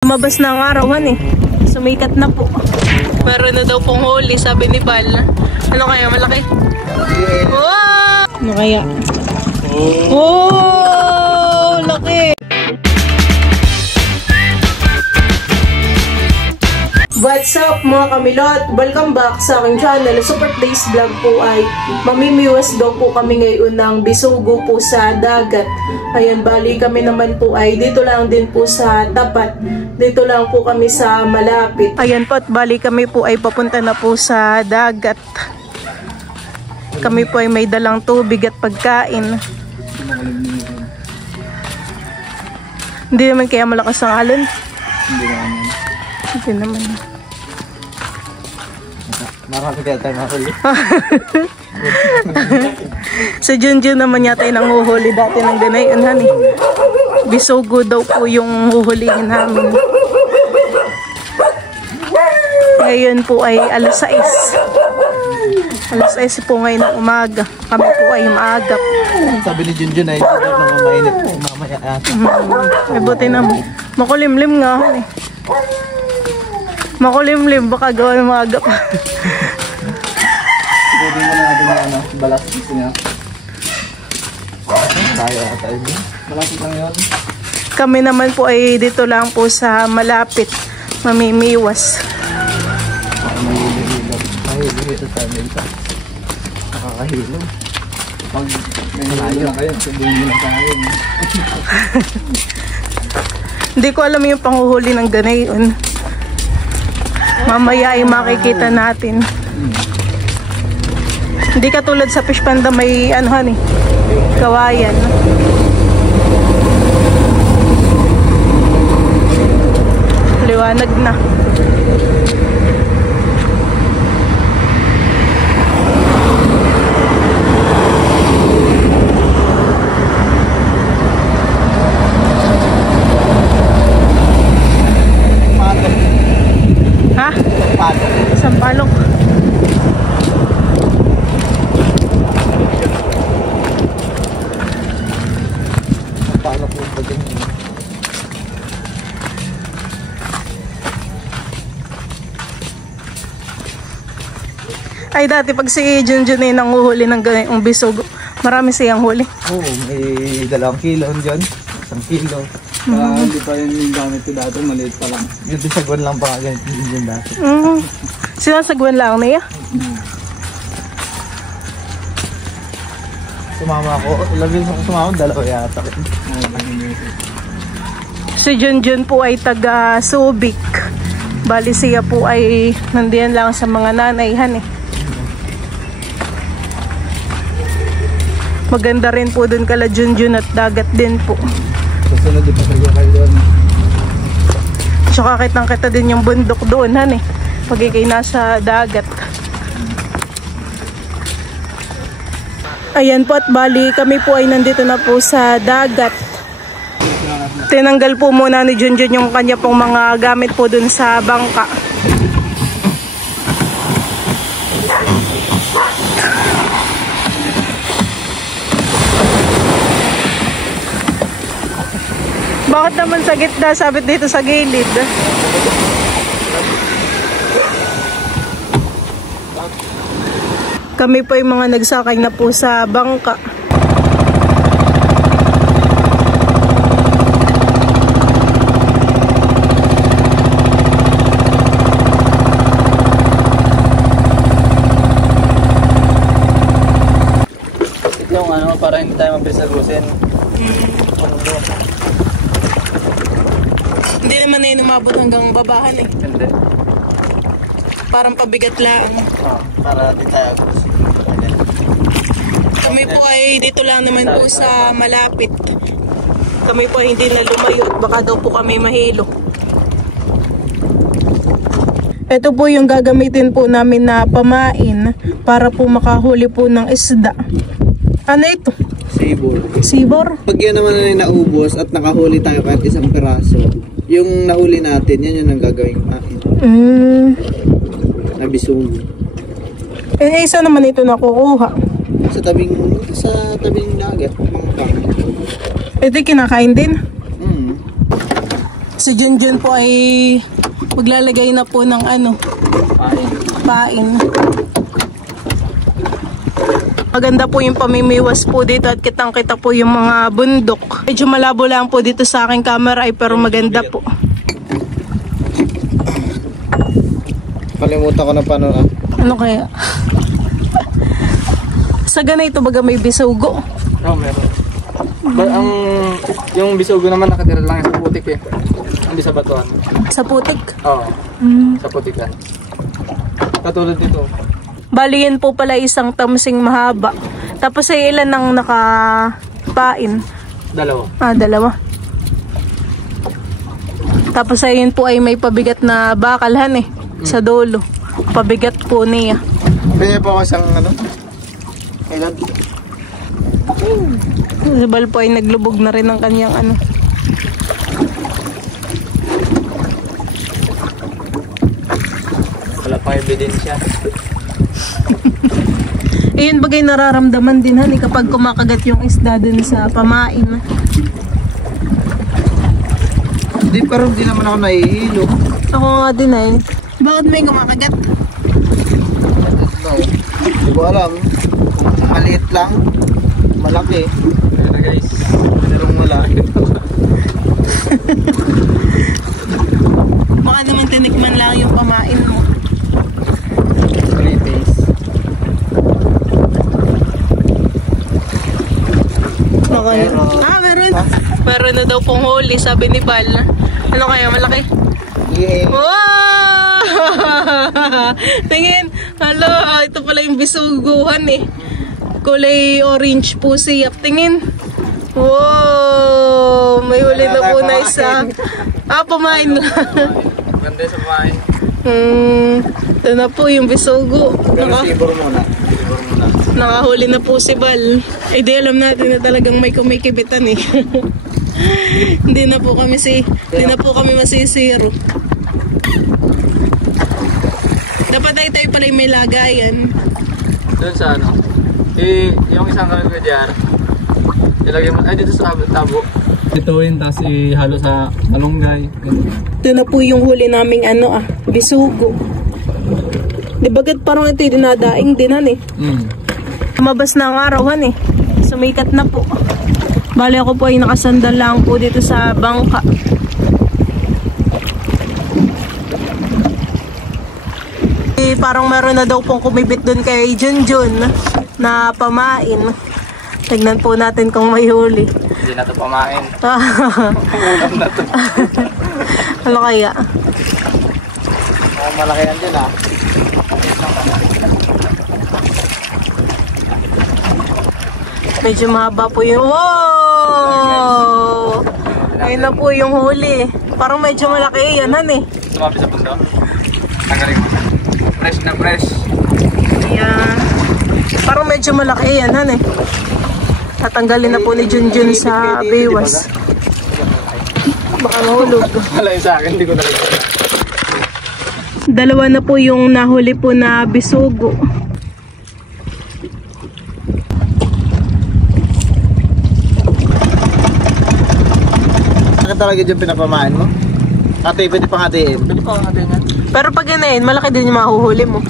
Lumabas na ang arawan eh. Sumikat na po. Meron na daw pong huli, sabi ni Val. Ano kaya, malaki? Wow! Ano kaya? Oh, laki! What's up mga kamilot? Welcome back sa aking channel. Super Days Vlog po ay mamimiwas daw po kami ngayon ng bisugo po sa dagat. Ayan, bali kami naman po ay dito lang din po sa tapat. Dito lang po kami sa malapit. Ayan po at bali kami po ay papunta na po sa dagat. Kami po ay may dalang tubig at pagkain. Hindi naman kaya malakas ang alon? Hindi naman. Marami kaya tayo mahuli. Sa Junjun naman yata yung nanguhuli dati ng ganayon, honey. Bisugo daw po yung huhulihin namin. Ngayon po ay alas 6. Alas 6 po ngayon ng umaga. Kami po ay maaga. Sabi ni Junjun ay hindi daw na mainit po mamaya ata. Ay buti naman. Makulimlim nga, honey. Makulimlim, baka gawa ng maaga pa. Pwede mo na natin yung balas kasi nga. Tayo tayo. Malapit lang yun. Kami naman po ay dito lang po sa malapit. Mamimiwas. Mahilo tayo dito. Nakakahilo. Pag may malayo na kayo, sabihin mo na tayo. Hindi ko alam yung panghuhuli ng ganayon. Mamaya ay makikita natin. Hindi katulad sa fish panda may ano honey, kawayan. Liwanag na. Ha? Sampalok. Sampalok po ba din? Ay dati pag si Junjun ay nanguhuli ng ganyung bisog, marami siyang huli. Oo, may 2 kilo dyan. 1 kilo. Hindi pa yung gamit ko dati, maliit pa lang. Yung bisagwan lang pa ganit yung dati. Sinasagwan lang niya? Sumama ako, ilang ako sumama, 2 yata. Si Junjun po ay taga Subic. Bali siya po ay nandiyan lang sa mga nanayhan eh. Maganda rin po dun kala Junjun at dagat din po. Susunod din pa kayo doon. Tsaka kitang-kita din yung bundok doon, han eh. Pag ikay nasa dagat. Ayan po at bali kami po ay nandito na po sa dagat. Tinanggal po muna ni Junjun yung kanya pong mga gamit po dun sa bangka. Bakit naman sa gitna, sabit dito sa gilid? Kami po yung mga nagsakay na po sa bangka. Yung ano, para hindi tayo mabisagusin. Hindi naman na yun umabot hanggang babahan eh. Hindi. Parang pabigat lang. Para di tayo agusin. Kami po ay dito lang naman po sa malapit. Kami po ay hindi na lumayo at baka daw po kami mahilo. Ito po yung gagamitin po namin na pamain para po makahuli po ng isda. Ano ito? Sibor. Sibor? Pag yan naman ay naubos at nakahuli tayo kahit 1 piraso, yung nahuli natin, yan yung ang gagawing pain. Nabisugo. Eh, isa naman ito nakukuha. Sa tabing dagat. Ito kinakain din? Si Junjun po ay maglalagay na po ng ano, pain. Maganda po yung pamimiwas po dito at kitang-kita po yung mga bundok. Medyo malabo lang po dito sa aking camera ay pero maganda po. Kalimutan ko na paano na. Ano kaya? Sa ganito baga may bisugo. Oo, meron. Yung bisugo naman nakatira lang sa putik eh. Hindi sa batuan. Sa putik? Oo. Sa putikan. Katulad dito. Bali yan po pala isang tamsing mahaba. Tapos ay ilan ang nakapain? Dalawa. Dalawa. Tapos ay yun po ay may pabigat na bakalhan eh. Sa dulo. Pabigat po niya. Pwede po ako isang ano? Ilan? Si Bal po ay naglubog na rin ang kanyang ano. Wala pang ebidensya. Ayun bagay nararamdaman din hani kapag kumakagat yung isda dun sa pamain. Hindi, pero hindi naman ako nahihilo. Ako nga din ay. Bakit may kumakagat? No. Hindi ko alam. Maliit lang. Malaki. Ayan na guys. Dalawang malaki. Baka naman tinikman lang yung pamain mo. Meron. Meron na daw pong huli, sabi ni Bal. Ano kaya, malaki? Yeah. Wow! Tingin, hala, ito pala yung bisuguhan eh. Kulay orange po siya. Tingin. Wow! May huli na po na isa. Pamain lang. Ganda sa pamain. Ito na po yung bisugo. Pero sibor muna. Nakahuli na po si Bal. Ay di alam natin na talagang may kumikibitan eh. Hindi na po kami masisiro. Dapat ay tayo pala yung may lagayan. Doon sa ano? Yung isang kamay ko dyan. Ilagay mo, dito sa tabo. Ito yun, tapos ihalo sa malunggay. Ito na po yung huli naming bisugo. Di bagat parang ito yung dinadaing dinan eh. Lumabas na ang arawan eh. Sumikat na po. Bali ako po ay nakasandal lang po dito sa bangka. Parang meron na daw pong kumibit dun kay Junjun na pamain. Tignan po natin kung may huli. Hindi na ito pamain. Ulam na ito. Ano kaya? Malaki yan dyan Medyo mahaba po yung... Wow! Ayun na po yung huli. Parang medyo malaki yan, han eh. Sumabi sa pundo. Tanggalin mo. Fresh na fresh. Ayan. Parang medyo malaki yan, han eh. Tatanggalin na po ni Junjun sa biwas. Baka mahulog. Wala yung sa akin, hindi ko talaga. Dalawa na po yung nahuli po na bisugo. Talaga dyan pinapamain mo? Pwede pang hatiin? Pwede pang hatiin yan. Pero pag ganayin, malaki din yung mahuhuli mo.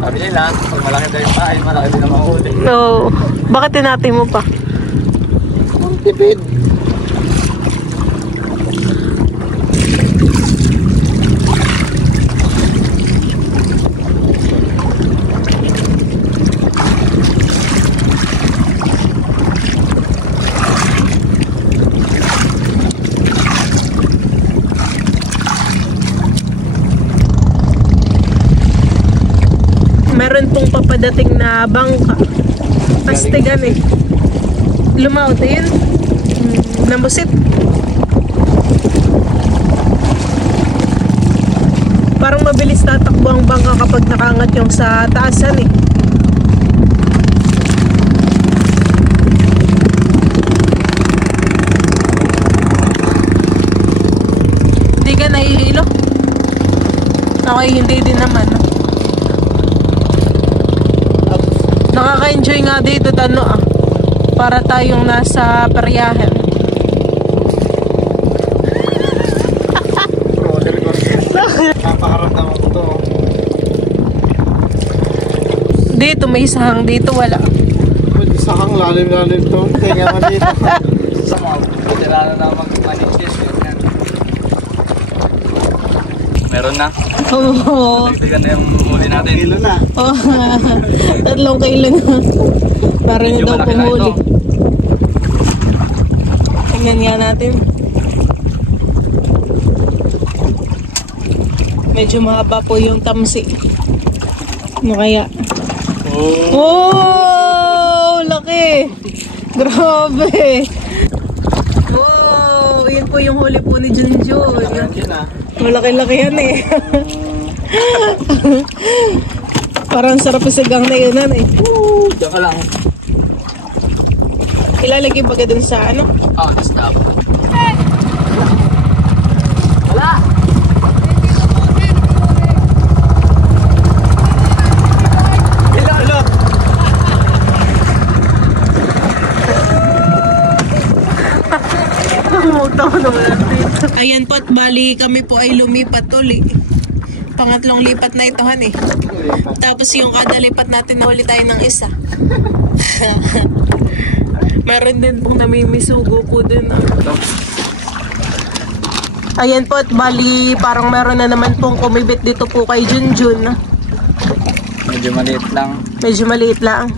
Sabi nila, pag malaki daw yung pain, malaki din ang mahuli. So, bakit tinatay mo pa? Tipid. Meron pong papadating na bangka. Pastigan eh. Lumaot yun. Namusit. Parang mabilis tatakbo ang bangka kapag nakangat yung sa taasan eh. Hindi ka nahihilo? Okay, hindi din naman. Nakaka-enjoy nga dito para tayong nasa peryahan. Napakaramdaman ko to. Dito may sahang, dito wala. Sahang lalim-lalim to. Kaya nga dito. Sa mga veterano na mag-managers. Meron na. Oo. Bigyan na yung huli natin. Kilo na. Oh, 3 kilo na. Para na Medyo daw malaki na pumuli. ito. Tingnan nga natin. Medyo mahaba po yung tamsi. Ano kaya? Oh, laki! Grabe! Oh, yun po yung huli po ni Junjun. Malaki-laki yan eh. Parang sarap isagang na yun eh. Diyan ka lang. Ilalagay ba dun sa ano? Oh, just stop. Wala! Hello! Ayan po at bali kami po ay lumipat ulit. Pangatlong lipat na ito han eh. Tapos yung kada lipat natin nahuli tayo ng isa. Meron din pong namimisugo po dun. Ayan po at bali parang meron na naman pong kumibit dito po kay Junjun. Medyo maliit lang. Medyo maliit lang.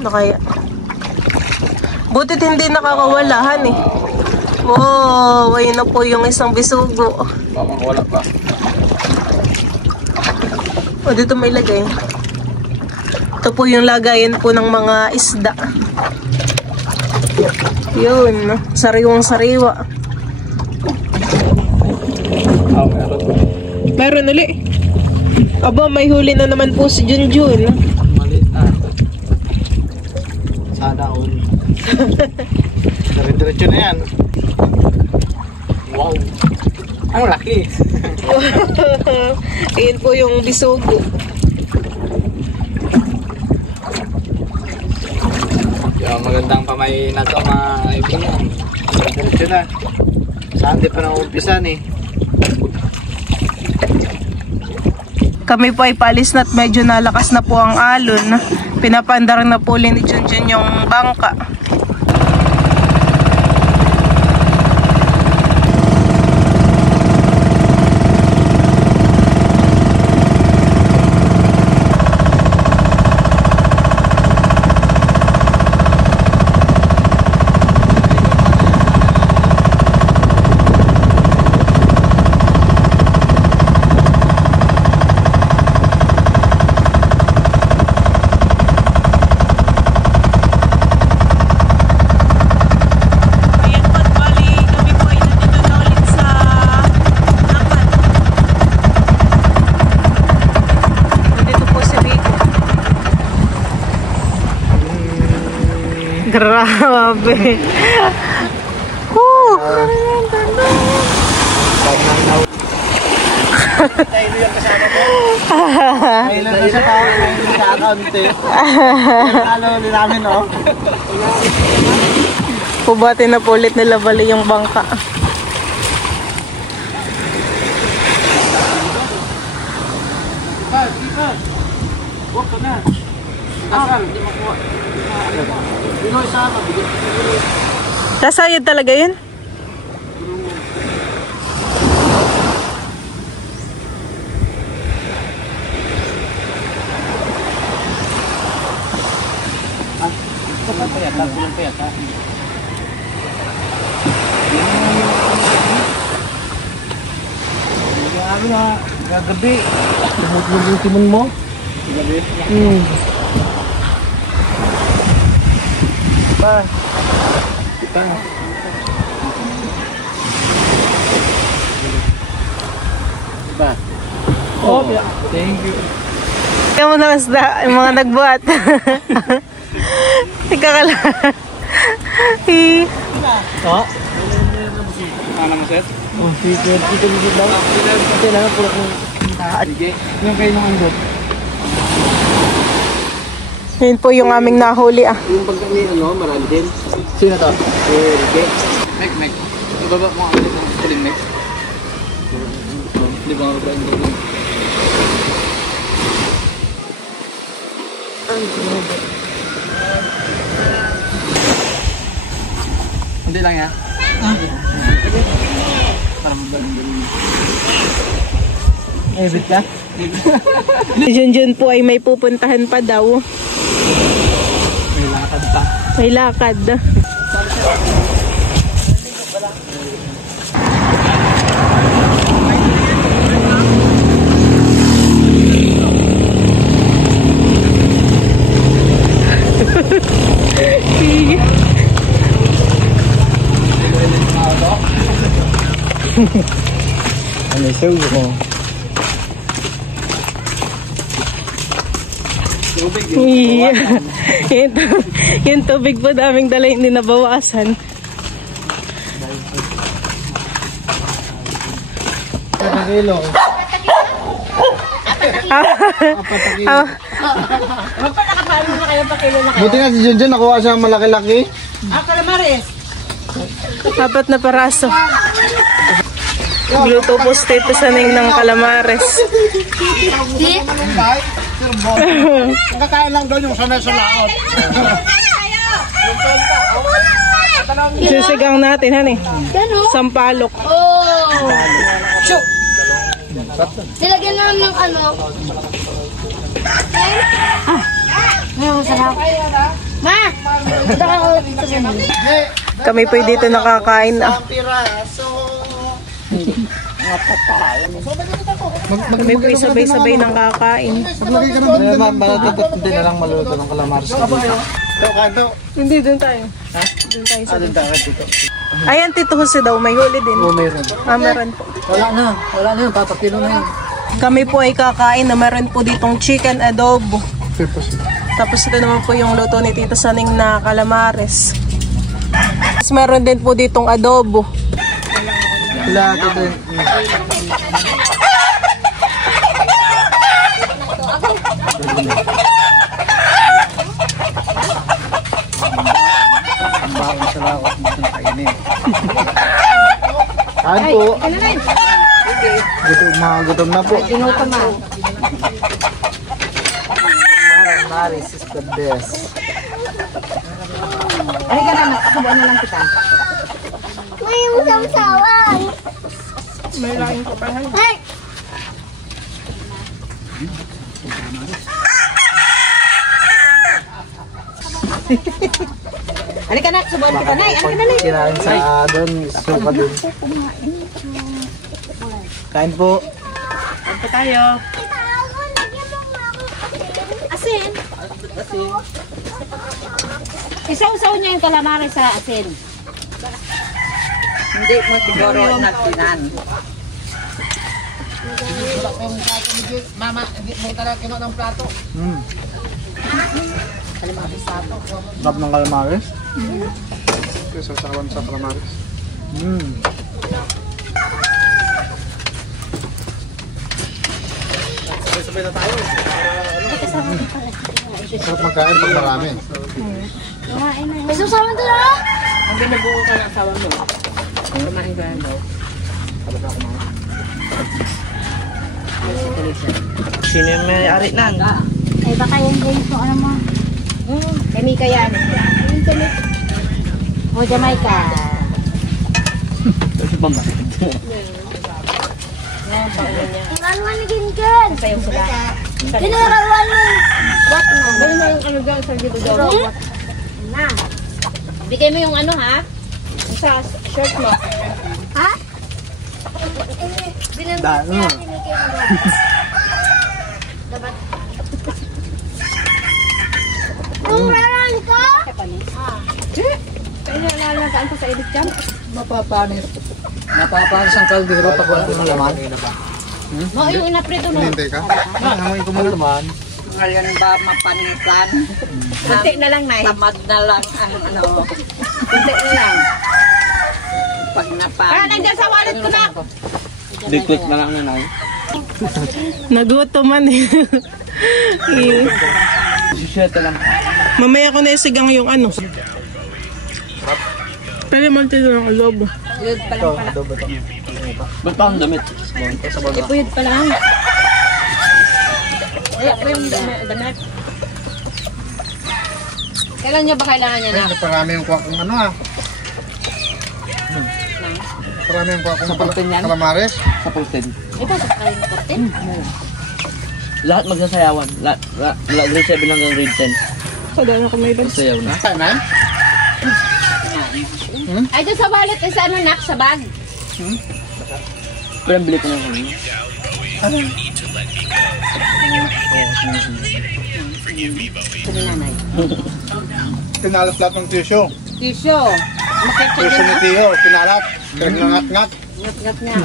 Ano kaya? Butit hindi nakakawalahan eh. Wow, ayun na po yung isang bisugo. Wala pa. O, dito may lagay. Ito po yung lagayan po ng mga isda. Yun, sariwang sariwa. Oh, meron. Meron ulit. Aba, may huli na naman po si Junjun. Maliit na. Sana all. Diretso na yan. Wow! Ang laki! Ayun po yung bisugo. Yung magandang pamay na ito mga kaibigan. Diretso na. Saan di pa nang-umpisan eh. Kami po ay palis na at medyo nalakas na po ang alon. Pinapandar na po ni Junjun yung bangka. Grabe. Tayo yung kasama ko. Tayo lang sa tao. Tayo sa account eh. Ano ulit namin oh. Pubati na po ulit nila bali yung bangka. Huwag ka na. Asal, di makuha. Pinoy sana. Nasayad talaga yun? Kulang pa yata. Ano na, gagabi. Lumot yung timon mo. Gagabi? Ba? Kita. Ba? Oh, thank you. Kaya mo na isda, yung mga nagbuhat. Ika ka lang. Oh? Ano mo, Seth? Oh, sige. Dito lang. Ito lang, pulak ng Sige. yung kayo ng andot. Yun po yung aming nahuli ah. Yung pagkani, ano, marami din. Sino to? Okay. Mek. Ibaba mo ang ulit ng kuling Mek. Di ba ako ba yung hindi lang yan. Parang galing. Ebit ka? Si Junjun po ay may pupuntahan pa daw. May lakad pa. May lakad. Ano show ko? Yeah. Yung tubig po daming dala hindi nabawasan. Kilo. Buti nga si Junjun nakuha siya malaki-laki. Calamares. 4 na paraso. Gluto po dito sa ning ng calamares. Kakain lang doon yung sanay sa laot. Sisigang natin, hani. Sampalok. Oh! Shoot! Nilagyan naman ng ano. Ngayon, sarap. Ma! Ito ka ulit ito ganun. Kami po dito nakakain. Kami po sabay-sabay nang kakain. Hindi na lang maluluto ng calamares. Hindi, doon tayo. Doon tayo sa dito. Ayan, Tito Jose daw, may huli din. Meron. Meron po. Wala na yun, papakilo na yun. Kami po ay kakain na meron po ditong chicken adobo. Tapos ito naman po yung luto ni Tita Saning na calamares. Tapos meron din po ditong adobo. Wala, ito. Kain po. Gutom na po. Maris is the best. Ay, ka na, kasabuan na lang kita. May usawsawan. May laking kapahan. Ay! Halika na, subuan kita na. Halika na, Nay. Kinain sa doon, suka doon. Kain po. Kain po tayo. Asin. Isaw-saw niya yung calamares sa asin. Hindi mo siguro nagtinan. Mama, hindi mo talaga kino ng plato. Sarap ng calamares? Kasi sasawan sa calamares. Sabay na tayo. Sarap magkain pag marami. May susawan doon ah! Ang binubuo ka ng asawa mo. Kumain ka daw. Sino yung may-ari lang? Ay baka yung ganito ano mo. Kami kaya ano. O Jamaica. Raruan ni Gingan. Sayo sila. Raruan mo. What na? Ano mo yung ano dyan sa dito daw? Na. Bigay mo yung ano ha? Sa shirt mo. Ha? Dano. Dapat. Kung raruan ko? Kaya nalalagaan pa sa edit dyan? Mapapanis ang kaldero pag wala ng laman. No, yung inaprito no. Hintay ka? Amoy ko mo naman. Ngayon ba mapanitan? Kunti na lang, Nay. Tamad na lang ang ano. Kunti na lang. Pag Nandiyan sa wallet ko na. Di-click na lang na. Nagutom man eh. Sisiyete lang. Mamaya ko na isigang yung ano. Pero malti na ng adobo. Yun pa lang pala. Adobo to. Ba't pa ang damit? Ipuyod pa lang. Wala pa yung banat. Kailan niya ba kailangan niya na? Parami yung kuha kong ano ah. Parami yung kuha kong kalamares. Sa pulten. Ito sa kain kortin. Lahat magsasayawan. Lahat grade 7 hanggang grade 10. Padaan ako may bag. Sayaw na. Saan man? Ay, doon sa wallet. Sa ano, nak? Sa bag. Pero bili ko na kami. Pinalat lahat ng tissue. Tissue. Makita Tissue ni Tio, pinalat. Ngat-ngat. Ngat-ngat niya.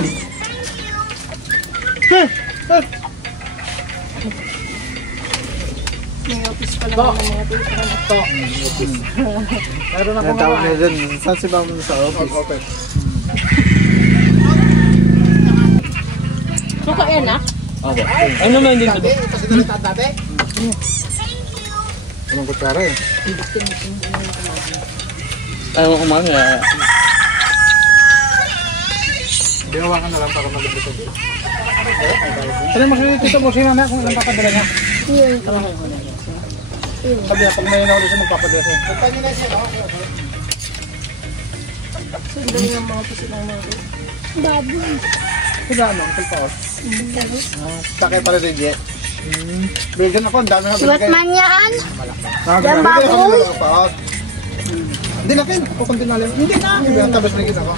Meron ako nga na dyan. Saan si Ma'am sa office? Suka yan, nak? Okay. Ano naman din ito? Kasi dalitan dati. Anong kutsara eh? Ayaw ko kumanga. Ginawa ka na lang para malabot ito. Ano makikita mo siya na kung ilang papadala niya? Sabi na, pag may nauli siya magpapadala siya. Punta niyo na siya, no? Sundan yung mga pusilang mga baboy. Sila ano? Kalpaos? Takay pala rin, Jet. Bilgan ako, ang dami na Suwat man yan. Yan baboy? Hindi na kayo, ako kung tinali. Hindi na, tabas na kita ko.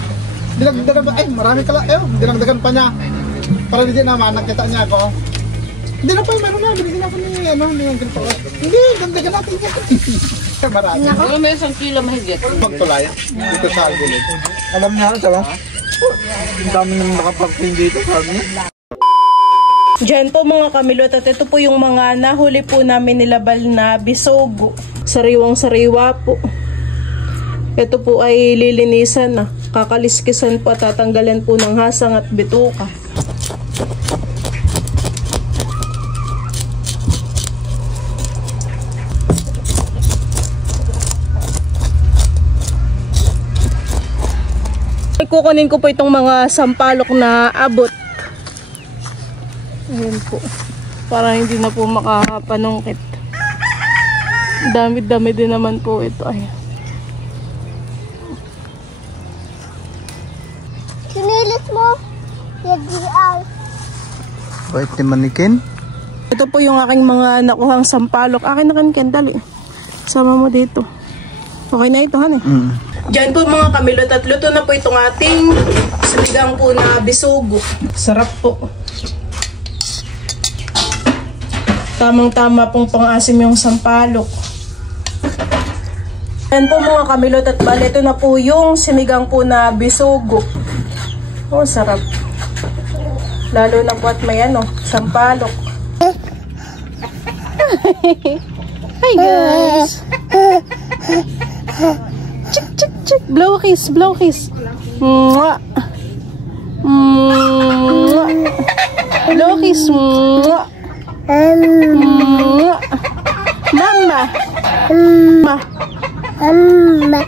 Dilagdagan pa, ay marami ka lang, dilagdagan pa niya. Para hindi naman, nakita niya ako. Hindi na pa, meron na, binigyan ako ni, ni Uncle Paul. Hindi, dagdagan natin yan. Marami. Ano may 1 kilo mahigit? Pagtulay, dito sa gulid. Alam niya, sabi? Ang dami nang nakapagping dito, sabi niya. Diyan po mga kamilot at ito po yung mga nahuli po namin nilabal na bisogo. Sariwang-sariwa po. Ito po ay lilinisan na. Kakaliskisan po at tatanggalan po ng hasang at bituka. Kukunin ko po itong mga sampalok na abot. Ayan po. Para hindi na po makapanungkit. Dami-dami din naman po ito. Ayan. Sinilis mo. Yag-ial. Bait ni Manikin. Ito po yung aking mga nakuhang sampalok. Akin na kan dali. Sama mo dito. Okay na ito, han eh. Diyan po mga kamilot at luto na po itong ating sinigang po na bisugo. Sarap po. Tamang-tama pong pang-asim yung sampalok. Yan po mga kamilot at bali ito na po yung sinigang po na bisugo. Oh, sarap. Lalo na po at may sampalok. Hi guys. Chik chik chik. Blow kiss, blow kiss. Mwah. Mwah. Blow kiss. Mwah. Mwah. Mama. Mama.